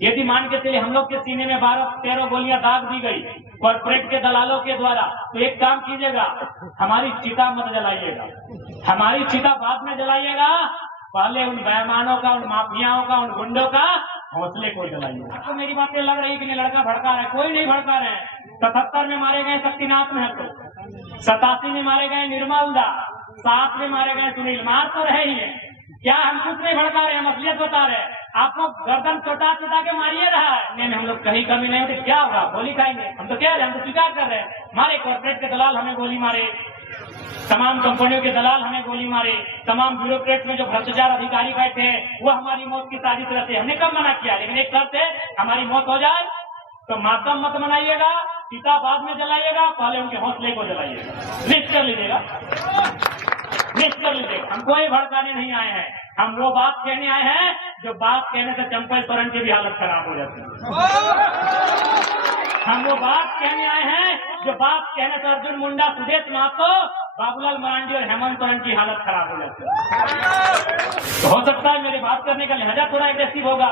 यदि मान के चलिए हम लोग के सीने में 12-13 गोलियां दाग दी गई कॉर्पोरेट के दलालों के द्वारा, तो एक काम कीजिएगा, हमारी चिता मत जलाइएगा, हमारी चिता बाद में जलाइएगा, पहले उन बेईमानों का, उन माफियाओं का, उन गुंडों का हौसले को जलाइएगा। आपको मेरी बातें लग रही कि नहीं लड़का भड़का रहा है? कोई नहीं भड़का रहे हैं। 77 में मारे गए शक्तिनाथ महतो, 87 में मारे गए निर्मल दास, 7 में मारे गए सुनील, मार तो रहे ही है। क्या हम कुछ नहीं भड़का रहे हैं, हम असलियत बता रहे हैं। आप लोग गर्दन चोटा चोटा के मारिए रहा है, नहीं हम लोग कहीं कमी नहीं होती, क्या होगा, गोली खाएंगे, हम तो कह रहे हैं, हम तो स्वीकार कर रहे हैं, मारे कॉर्पोरेट के दलाल हमें गोली मारे, तमाम कंपनियों के दलाल हमें गोली मारे, तमाम ब्यूरोक्रेट में जो भ्रष्टाचार अधिकारी बैठे हैं वो हमारी मौत की साजिश रहते हैं। हमने कब मना किया, लेकिन एक शर्त है, हमारी मौत हो जाए तो मातम मत मनाइएगा, चिता बाद में जलाइएगा, पहले उनके हौसले को जलाइएगा। लिस्ट कर लीजिएगा, लिस्ट कर लीजिएगा। हम कोई भड़काने नहीं आए हैं, हम वो बात कहने आए हैं जो बात कहने से चंपल सोरेन की भी हालत खराब हो जाती है। हम वो बात कहने आए हैं जो बात कहने से अर्जुन मुंडा, सुदेश महतो, बाबूलाल मरांडी और हेमंत सोरेन की हालत खराब हो जाती है। तो हो सकता है मेरी बात करने का लहजा थोड़ा एग्रेसिव होगा,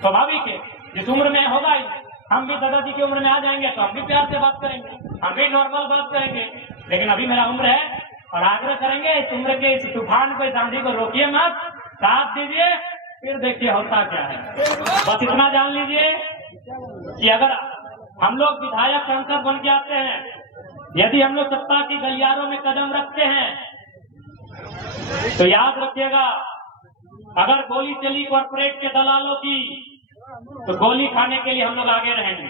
स्वाभाविक है, जिस उम्र में होगा ही, हम भी दादाजी की उम्र में आ जाएंगे तो हम भी प्यार से बात करेंगे, हम भी नॉर्मल बात करेंगे, लेकिन अभी मेरा उम्र है और आग्रह करेंगे इस उम्र के इस तूफान को, इस आंधी को रोकिए मत, साथ दीजिए, फिर देखिए होता क्या है। बस इतना जान लीजिए कि अगर हम लोग विधायक सांसद बन के आते हैं, यदि हम लोग सत्ता की गलियारों में कदम रखते हैं, तो याद रखिएगा, अगर गोली चली कॉर्पोरेट के दलालों की, तो गोली खाने के लिए हम लोग आगे रहेंगे,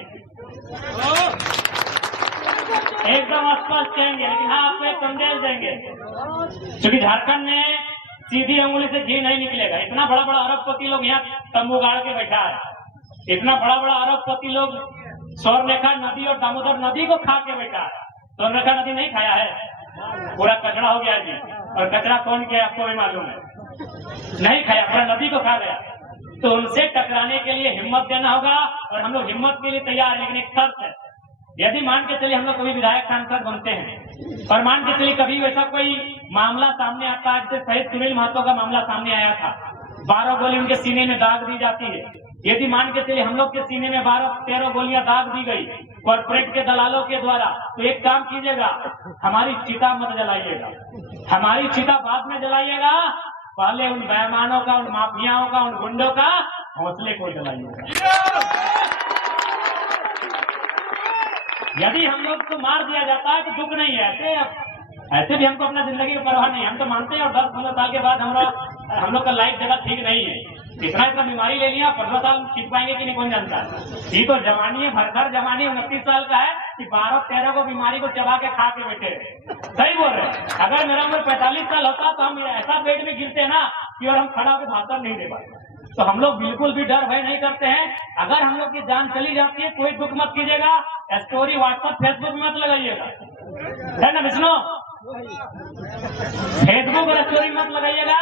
एकदम स्पष्ट कहेंगे, लेकिन हाँ आपको एक संदेश देंगे, क्योंकि झारखंड में सीधी अंगुली से घी नहीं निकलेगा। इतना बड़ा बड़ा अरबपति लोग यहाँ तंबू गाड़ के बैठा है, इतना बड़ा बड़ा अरबपति लोग स्वर्णरेखा नदी और दामोदर नदी को खा के बैठा है। स्वर्णरेखा नदी नहीं खाया है, पूरा कचरा हो गया जी, और कचरा कौन किया आपको भी मालूम है, नहीं खाया, पूरा नदी को खा गया। तो उनसे टकराने के लिए हिम्मत देना होगा, और हम लोग हिम्मत के लिए तैयार हैं, लेकिन एक शर्त है, यदि मान के चलिए हम लोग कभी विधायक सांसद बनते हैं और मान के चलिए कभी वैसा कोई मामला सामने आता है, जैसे शहीद सुनील महतो का मामला सामने आया था, 12 गोली उनके सीने में दाग दी जाती है, यदि मान के चलिए हम लोग के सीने में 12-13 गोलियां दाग दी गई कॉर्पोरेट के दलालों के द्वारा, तो एक काम कीजिएगा, हमारी चिता मत जलाइएगा, हमारी चिता बाद में जलाइएगा, पहले उन बेईमानों का, उन माफियाओं का, उन गुंडों का हौसले को जलाइएगा। यदि हम लोग को मार दिया जाता है तो दुख नहीं है, ऐसे भी हमको अपना जिंदगी की परवाह नहीं है, हम तो मानते हैं और 10-15 साल के बाद हम लोग का लाइफ जगह ठीक नहीं है, इतना बीमारी ले लिया, 15 साल ठीक पाएंगे कि नहीं कौन जानता है। ये तो जवानी है, भरभर जवानी 29 साल का है कि 12-13 को बीमारी को चबा के खा के बैठे। सही बोल रहे हैं, अगर मेरा उम्र 45 साल होता तो हम ऐसा पेट में गिरते ना कि और हम खड़ा होकर भाषण नहीं दे पाते। तो हम लोग बिल्कुल भी डर भय नहीं करते हैं। अगर हम लोग की जान चली जाती है, कोई दुख मत कीजिएगा, स्टोरी व्हाट्सएप फेसबुक में मत लगाइएगा, है ना विष्णु, फेसबुक और स्टोरी मत लगाइएगा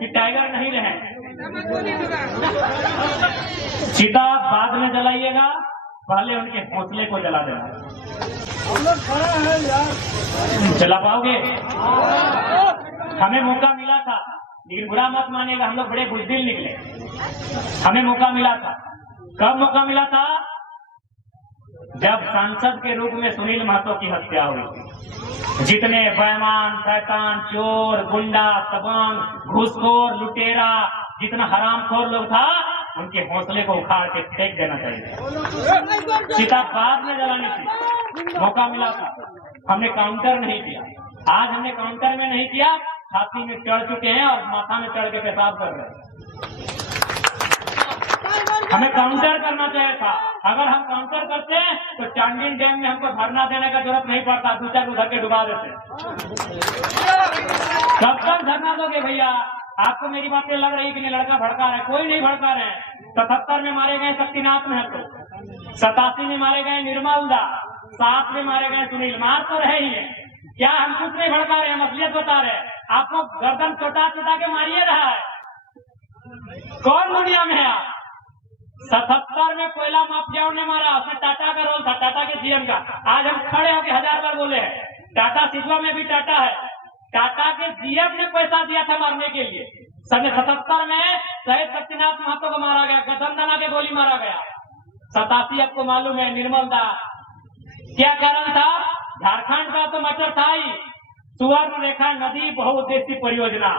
कि टाइगर नहीं रहे, चिता बाद में जलाइएगा, पहले उनके हौसले को जला देना। जला पाओगे? हमें मौका मिला था, लेकिन बुरा मत मानिएगा, हम लोग बड़े बुजदिल निकले, हमें मौका मिला था। कब मौका मिला था? जब सांसद के रूप में सुनील महतो की हत्या हुई थी। जितने बेईमान, शैतान, चोर, गुंडा, दबंग, घूसखोर, लुटेरा, जितना हरामखोर लोग था, उनके हौसले को उखाड़ के फेंक देना चाहिए, चिता बाद में जलानी थी। मौका मिला था, हमने काउंटर नहीं किया। आज हमने काउंटर में नहीं किया, छाती में चढ़ चुके हैं और माथा में चढ़ के पेशाब कर रहे हैं। हमें काउंटर करना चाहिए था। अगर हम काउंटर करते हैं तो चांडिल डैम में हमको धरना देने का जरूरत नहीं पड़ता, दूसरा को धर के डुबा देते। कब तक धरना दोगे भैया? आपको मेरी बातें लग रही कि नहीं लड़का भड़का रहा है? कोई नहीं भड़का रहे हैं। 77 में मारे गए शक्तिनाथ महतो, 87 में मारे गए निर्मल दास, 7 में मारे गए सुनील, मार तो रहे ही है। क्या हम कुछ नहीं भड़का रहे हैं, हम असलियत बता रहे हैं। आप लोग गर्दन चोटा चोटा के मारिए रहा है। कौन दुनिया में है आप? 77 में कोयला माफियाओं ने मारा, उसमें टाटा का रोल था, टाटा के सीएम का। आज हम खड़े होकर 1000 बार बोले हैं, टाटा सिसवा में भी टाटा है। टाटा के सीएम ने पैसा दिया था मारने के लिए। सन 77 में शहीद शक्तिनाथ महतो को मारा गया, गठबंधन के गोली मारा गया। 87 आपको मालूम है, निर्मल दास। क्या कारण था? झारखंड का तो मटर था ही, सुवर्ण रेखा नदी बहुउद्देशीय परियोजना,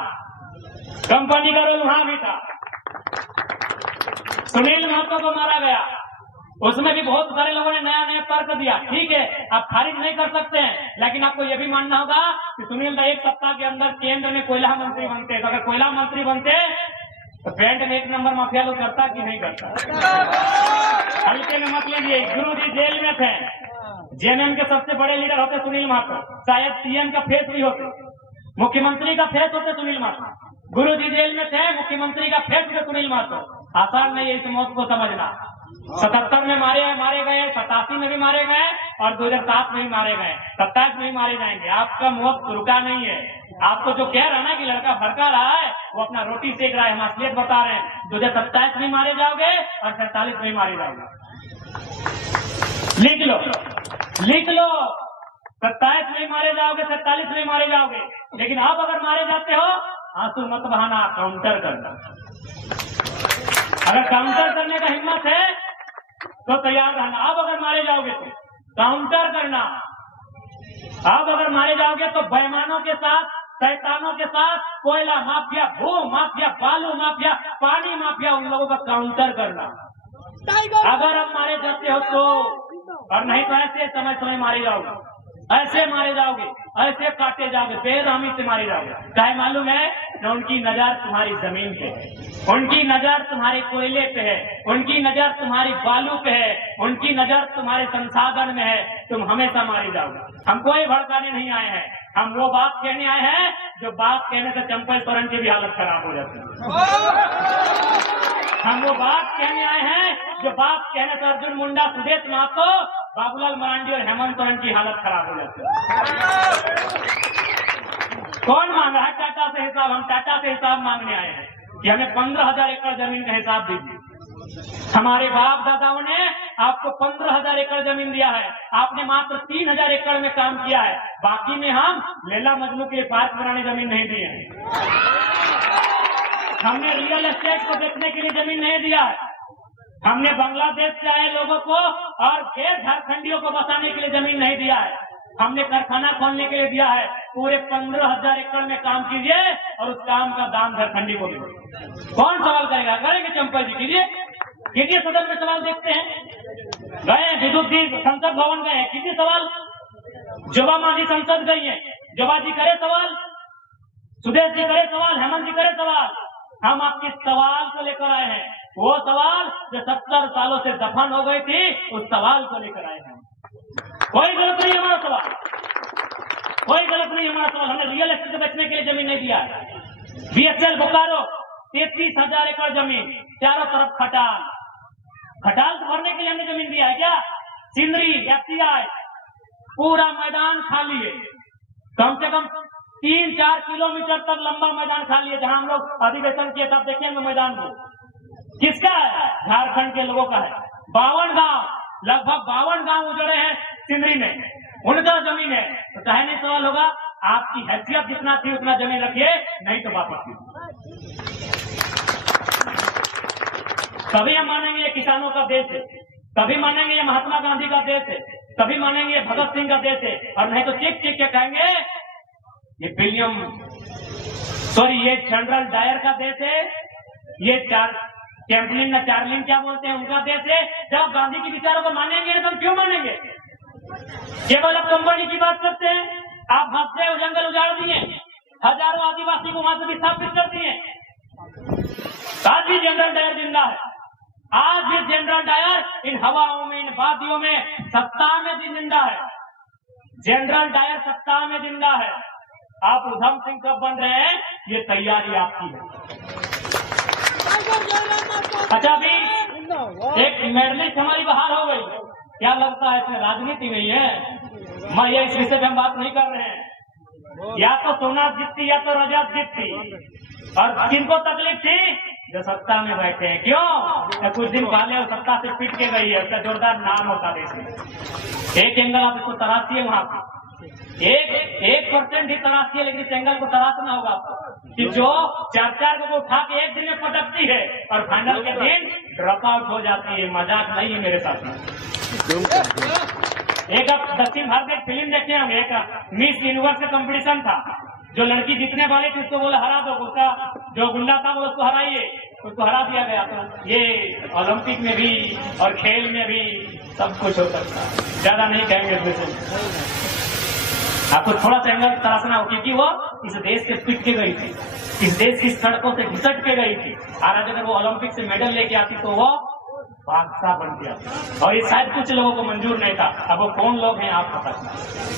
कंपनी का रोल वहां भी था। सुनील महतो को मारा गया, उसमें भी बहुत सारे लोगों ने नया नया तर्क दिया। ठीक है, आप खारिज नहीं कर सकते हैं, लेकिन आपको यह भी मानना होगा कि सुनील दा 1 सप्ताह के अंदर केंद्र में कोयला मंत्री बनते। तो अगर कोयला मंत्री बनते तो पेंट में 1 नंबर माफिया लोग करता कि नहीं करता? हल्के में मत लीजिए। गुरु जी जेल में थे, जेएमएम के सबसे बड़े लीडर होते सुनील महतो, शायद सीएम का फेस भी होते, मुख्यमंत्री का फेस होते सुनील महतो। गुरु जी जेल में थे, मुख्यमंत्री का फेस होते सुनील महतो। आसान नहीं है इस मौत को समझना। 77 में मारे गए, 87 में भी मारे गए और 2007 में भी मारे गए, 27 में भी मारे जाएंगे। आपका मौत रुका नहीं है। आपको जो कह रहा है ना कि लड़का भड़का रहा है, वो अपना रोटी सेक रहा है, हम असलियत बता रहे हैं। 2027 में मारे जाओगे और 47 में मारे जाओगे। लिख लो 27 में मारे जाओगे, 47 में मारे जाओगे। लेकिन आप अगर मारे जाते हो, आंसू मत बहाना, काउंटर करना। अगर काउंटर करने का हिम्मत है तो तैयार रहना। आप अगर मारे जाओगे तो काउंटर करना। आप अगर मारे जाओगे तो बेईमानों के साथ, शैतानों के साथ, कोयला माफिया, भू माफिया, बालू माफिया, पानी माफिया, उन लोगों का काउंटर करना। अगर आप मारे जाते हो तो, और नहीं तो ऐसे समय समय मारे जाओगे, ऐसे मारे जाओगे, ऐसे काटे जाओगे, बेरहमी से मारे जाओगे। चाहे मालूम है कि उनकी नजर तुम्हारी जमीन पे है, उनकी नजर तुम्हारे कोयले पे है, उनकी नजर तुम्हारी बालू पे है, उनकी नजर तुम्हारे संसाधन में है। तुम हमेशा मारे जाओगे। हम कोई भड़काने नहीं आए हैं, हम वो बात कहने आए हैं जो बात कहने से चंपल सोरेन की भी हालत खराब हो जाती है। हम वो बात कहने आए हैं जो बात कहने से अर्जुन मुंडा, सुदेश महतो, बाबूलाल मरांडी और हेमंत सोरेन की हालत खराब हो जाती है। कौन मांग रहा है टाटा से हिसाब? हम टाटा से हिसाब मांगने आए हैं कि हमें 15,000 एकड़ जमीन का हिसाब दीजिए। हमारे बाप दादाओं ने आपको 15,000 एकड़ जमीन दिया है, आपने मात्र 3,000 एकड़ में काम किया है। बाकी में हम लैला मजनू के पार्क बनाने जमीन नहीं दिए हैं, हमने रियल एस्टेट को बेचने के लिए जमीन नहीं दिया है, हमने बांग्लादेश से आए लोगों को और गैर झारखंडियों को बसाने के लिए जमीन नहीं दिया है, हमने कारखाना खोलने के लिए दिया है। पूरे 15,000 एकड़ में काम कीजिए और उस काम का दाम झारखंडी को दीजिए। कौन सवाल करेगा? करेंगे चंपल जी, कीजिए सदन में सवाल देखते हैं। गए विद्युत जी संसद भवन गए, कीजिए सवाल। जोबा मांझी संसद गई है, जोबा जी करे सवाल, सुदेश जी करे सवाल, हेमंत जी करे सवाल। हम आपके सवाल को लेकर आए हैं, वो सवाल जो 70 सालों से दफन हो गई थी, उस सवाल को लेकर आए हैं। कोई गलत नहीं हमारा सवाल, कोई गलत नहीं हमारा सवाल। हमने रियल एस्टेट बेचने के लिए जमीन नहीं दिया है। बीएसएल बोकारो 33,000 एकड़ जमीन, चारों तरफ खटाल, खटाल तो भरने के लिए हमने जमीन दिया है क्या? सिंदरी, एफसीआई, पूरा मैदान खाली है, कम से कम 3-4 किलोमीटर तक लंबा मैदान खाली है। जहां हम लोग अधिवेशन किए तब देखेंगे मैदान को, किसका है? झारखंड के लोगों का है। 52 गांव, लगभग 52 गांव उजड़े हैं सिंदरी में, उनका जमीन है। तो चाहे नहीं सवाल होगा, आपकी हैसियत जितना थी उतना जमीन रखिए, नहीं तो वापस कीजिए। तभी हम मानेंगे ये किसानों का देश है, तभी मानेंगे ये महात्मा गांधी का देश है, तभी मानेंगे ये भगत सिंह का देश है। और नहीं तो चीख चीख के कहेंगे ये जनरल डायर का देश है, ये चैंपलिन न चार्लिन क्या बोलते हैं उनका देश है। जब गांधी के विचारों को मानेंगे तो हम क्यों मानेंगे? केवल अब कंपनी की बात करते हैं। आप भक्से जंगल उजाड़ दिए, हजारों आदिवासी को वहां से विस्थापित कर दिए। आज भी जनरल डायर जिंदा है, आज भी जनरल डायर इन हवाओं में, इन वादियों में, सत्ता में जिंदा है। जनरल डायर सत्ता में जिंदा है। आप उधम सिंह कब बन रहे हैं, ये तैयारी आपकी है। अच्छा, अभी एक मेडलिस्ट हमारी बहार हो गई, क्या लगता है इसमें राजनीति नहीं है? मैं ये इस विषय पे हम बात नहीं कर रहे हैं। या तो सोनाथ जीतती या तो रजत जीतती, और किनको तकलीफ थी? जो सत्ता में बैठे हैं। क्यों? कुछ दिन पहले वो सत्ता से पिट के गई है, उसका जोरदार नाम होता देश में। एक एंगल आप इसको तराशिए, वहां पे 1% ही तराशिए, लेकिन इस एंगल को तराशना होगा आपको। कि जो 4 को उठा के एक दिन में पटकती है और फाइनल के दिन ड्रॉप आउट हो जाती है। मजाक नहीं है मेरे साथ। एक अब दक्षिण भारत में एक फिल्म देखे होंगे, एक मिस यूनिवर्स का कंपटीशन था। जो लड़की जीतने वाली थी उसको बोला हरा दो, उसका जो गुंडा था वो उसको हराइए, उसको हरा दिया गया। तो ये ओलंपिक में भी और खेल में भी सब कुछ हो सकता है, ज्यादा नहीं कहेंगे इसमें से। आपको थोड़ा सा एंगल तराशना हो, क्योंकि वो इस देश से पिट के गई थी, इस देश की सड़कों से घिसट के गई थी। आज अगर वो ओलंपिक से मेडल लेके आती तो वो बादशाह बन गया। और ये शायद कुछ लोगों को मंजूर नहीं था। अब वो कौन लोग हैं आप पता नहीं।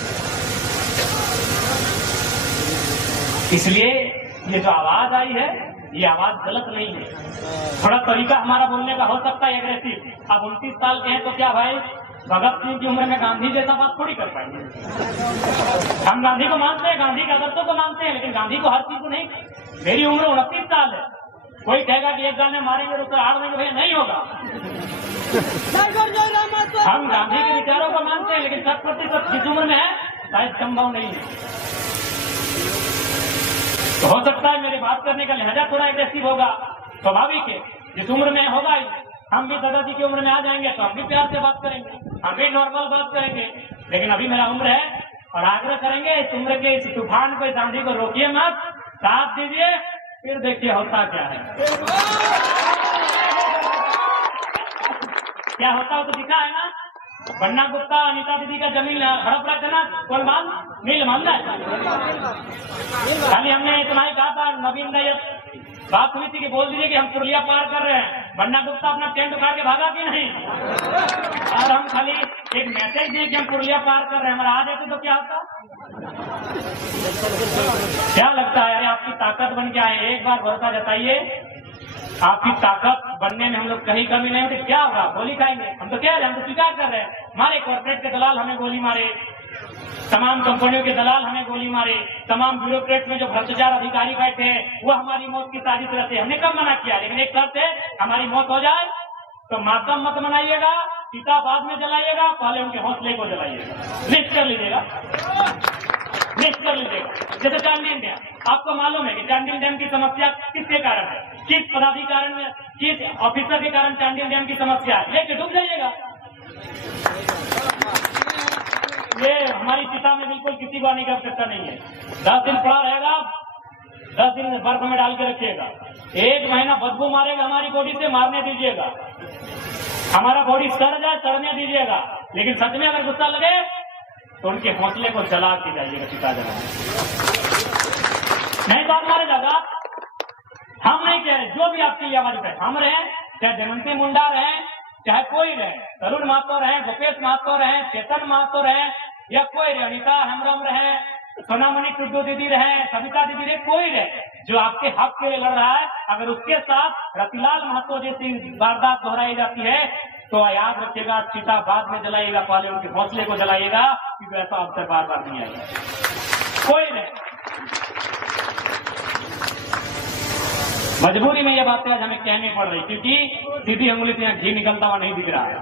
इसलिए ये जो आवाज आई है ये आवाज गलत नहीं है। थोड़ा तरीका हमारा बोलने का हो सकता है एग्रेसिव। अब 29 साल के हैं तो क्या भाई भगत सिंह की उम्र में गांधी जैसा बात थोड़ी कर पाएंगे। हम गांधी को मानते हैं, गांधी के आदर्शों को मानते हैं, लेकिन गांधी को हर चीज को नहीं। मेरी उम्र 29 साल है। कोई कहेगा कि एक गाल में मारेंगे तो 8 महीने भैया नहीं होगा। हम गांधी के विचारों को मानते हैं, लेकिन 100% जिस उम्र में है शायद संभव नहीं है। तो हो सकता है मेरी बात करने का लहजा थोड़ा एग्रेसिव होगा, स्वाभाविक है। जिस उम्र में होगा हम भी दादाजी की उम्र में आ जाएंगे तो हम भी प्यार से बात करेंगे, हम भी नॉर्मल बात करेंगे। लेकिन अभी मेरा उम्र है और आग्रह करेंगे इस उम्र के इस तूफान को, इस आंधी को रोकिए मत, साथ दीजिए, फिर देखिए होता क्या है। क्या होता हो तो दिखा है ना। बन्ना गुप्ता अनीता दीदी का जमीन हड़प रहा था ना, कौन मान नील मान रहा है। खाली हमने इतना ही कहा था, नवीन दैयत बात हुई थी कि बोल दीजिए कि हम पुरलिया पार कर रहे हैं। बन्ना गुप्ता अपना टेंट उठा के भागा कि नहीं, और हम खाली एक मैसेज दिए कि हम पुरलिया पार कर रहे हैं, हमारा आ जाते तो क्या होता। क्या लगता है अरे आपकी ताकत बन के आए, एक बार भरोसा जताइए, आपकी ताकत बनने में हम लोग कहीं कमी नहीं होती। क्या होगा, गोली खाएंगे। हम तो कह रहे हैं, हम तो स्वीकार कर रहे हैं, हमारे कॉर्पोरेट के दलाल हमें गोली मारे, तमाम कंपनियों के दलाल हमें गोली मारे, तमाम ब्यूरोक्रेट में जो भ्रष्टाचार अधिकारी बैठे हैं वो हमारी मौत की साजिश रहते हैं। हमने कब मना किया, लेकिन एक शर्त है, हमारी मौत हो जाए तो मातम मत मनाइएगा, चिता बाद में जलाइएगा, पहले उनके हौसले को जलाइएगा। लिस्ट कर लीजिएगा, लिस्ट कर लीजिएगा। जैसे चांडिल डैम, आपको मालूम है कि चांडिल डैम की समस्या किसके कारण है, किस पदाधिकारी में, किस ऑफिसर के कारण चांडिल डैम की समस्या है, लेके डूब जाइएगा। ये हमारी चिता में बिल्कुल किसी को आने की आवश्यकता नहीं है। 10 दिन पड़ा रहेगा, 10 दिन बर्फ में डाल के रखिएगा, 1 महीना बदबू मारेगा हमारी बॉडी से, मारने दीजिएगा। हमारा बॉडी सड़ जाए सड़ने दीजिएगा, लेकिन सच में अगर गुस्सा लगे तो उनके हौसले को जला के जाइएगा, चिता जला। नहीं तो आप मारे जाएगा। हम नहीं कह रहे, जो भी आपके लिए आवाज उठाए, हम रहे, चाहे जयंती मुंडा रहे, चाहे कोई रहे, तरुण महतो रहे, भूपेश महतो रहे, चेतन महतो रहे, या कोई रहे, अनिता हेम्ब्रम रहे, सोनामणि टुड्डू दीदी रहे, सविता दीदी रहे, कोई रहे जो आपके हक के लिए लड़ रहा है, अगर उसके साथ रतिलाल महतो जैसी वारदात दोहराई जाती है तो याद रखिएगा, चिता बाद में जलाइएगा, पहले उनके हौसले को जलाइएगा, क्योंकि ऐसा अवसर बार बार नहीं आएगा। कोई रहे, मजबूरी में ये बातें आज हमें कहनी पड़ रही, क्योंकि सीधी अंगुली से घी निकलता हुआ नहीं दिख रहा है।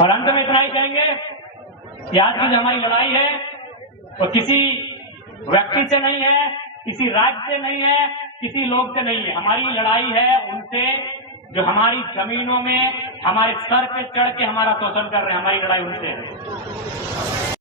और अंत में इतना ही कहेंगे कि आज की जो हमारी लड़ाई है वो किसी व्यक्ति से नहीं है, किसी राज्य से नहीं है, किसी लोग से नहीं है। हमारी लड़ाई है उनसे जो हमारी जमीनों में हमारे सर पे चढ़ के हमारा शोषण कर रहे हैं। हमारी लड़ाई उनसे है।